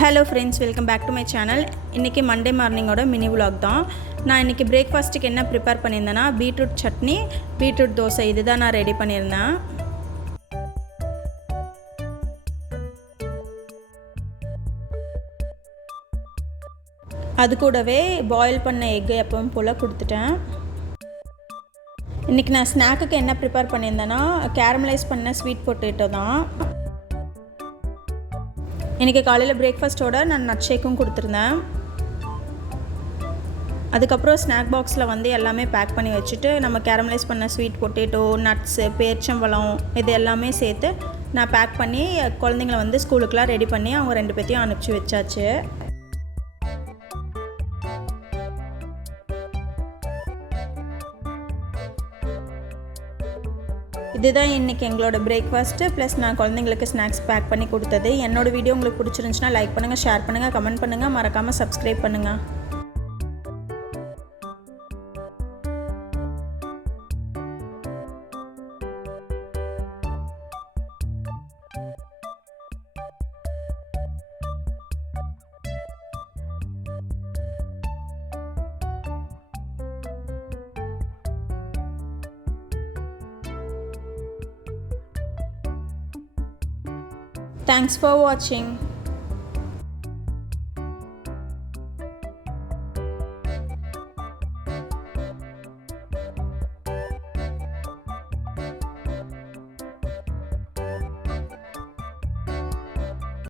Hello friends, welcome back to my channel. இன்றைக்கி Monday மார்னிங்கோட mini vlog தான். நான் இன்றைக்கி பிரேக்ஃபாஸ்ட்டுக்கு என்ன ப்ரிப்பேர் பண்ணியிருந்தேன்னா பீட்ரூட் சட்னி, பீட்ரூட் தோசை இது தான் நான் ரெடி பண்ணியிருந்தேன். அது கூடவே பாயில் பண்ண எக்கு எப்பவும் போல் கொடுத்துட்டேன். இன்றைக்கி நான் ஸ்நாக்குக்கு என்ன ப்ரிப்பேர் பண்ணியிருந்தேன்னா கேரமலைஸ் பண்ண ஸ்வீட் பொட்டேட்டோ தான். இன்றைக்கி காலையில் பிரேக்ஃபாஸ்ட்டோடு நான் நட் ஷேக்கும் கொடுத்துருந்தேன். அதுக்கப்புறம் ஸ்நாக் பாக்ஸில் வந்து எல்லாமே பேக் பண்ணி வச்சுட்டு நம்ம கேரமலைஸ் பண்ண ஸ்வீட் பொட்டேட்டோ, நட்ஸு, பேரிச்சம்பழம் இது எல்லாமே சேர்த்து நான் பேக் பண்ணி குழந்தைங்கள வந்து ஸ்கூலுக்கெலாம் ரெடி பண்ணி அவங்க 2 பேர்த்தையும் அனுப்பிச்சி வச்சாச்சு. இதுதான் இன்றைக்கி எங்களோட பிரேக்ஃபாஸ்ட்டு ப்ளஸ் நான் குழந்தைங்களுக்கு ஸ்நாக்ஸ் பேக் பண்ணி கொடுத்தது. என்னோடய வீடியோ உங்களுக்கு பிடிச்சிருந்துச்சுன்னா லைக் பண்ணுங்கள், ஷேர் பண்ணுங்கள், கமெண்ட் பண்ணுங்கள், மறக்காமல் சப்ஸ்கிரைப் பண்ணுங்கள். Thanks for watching.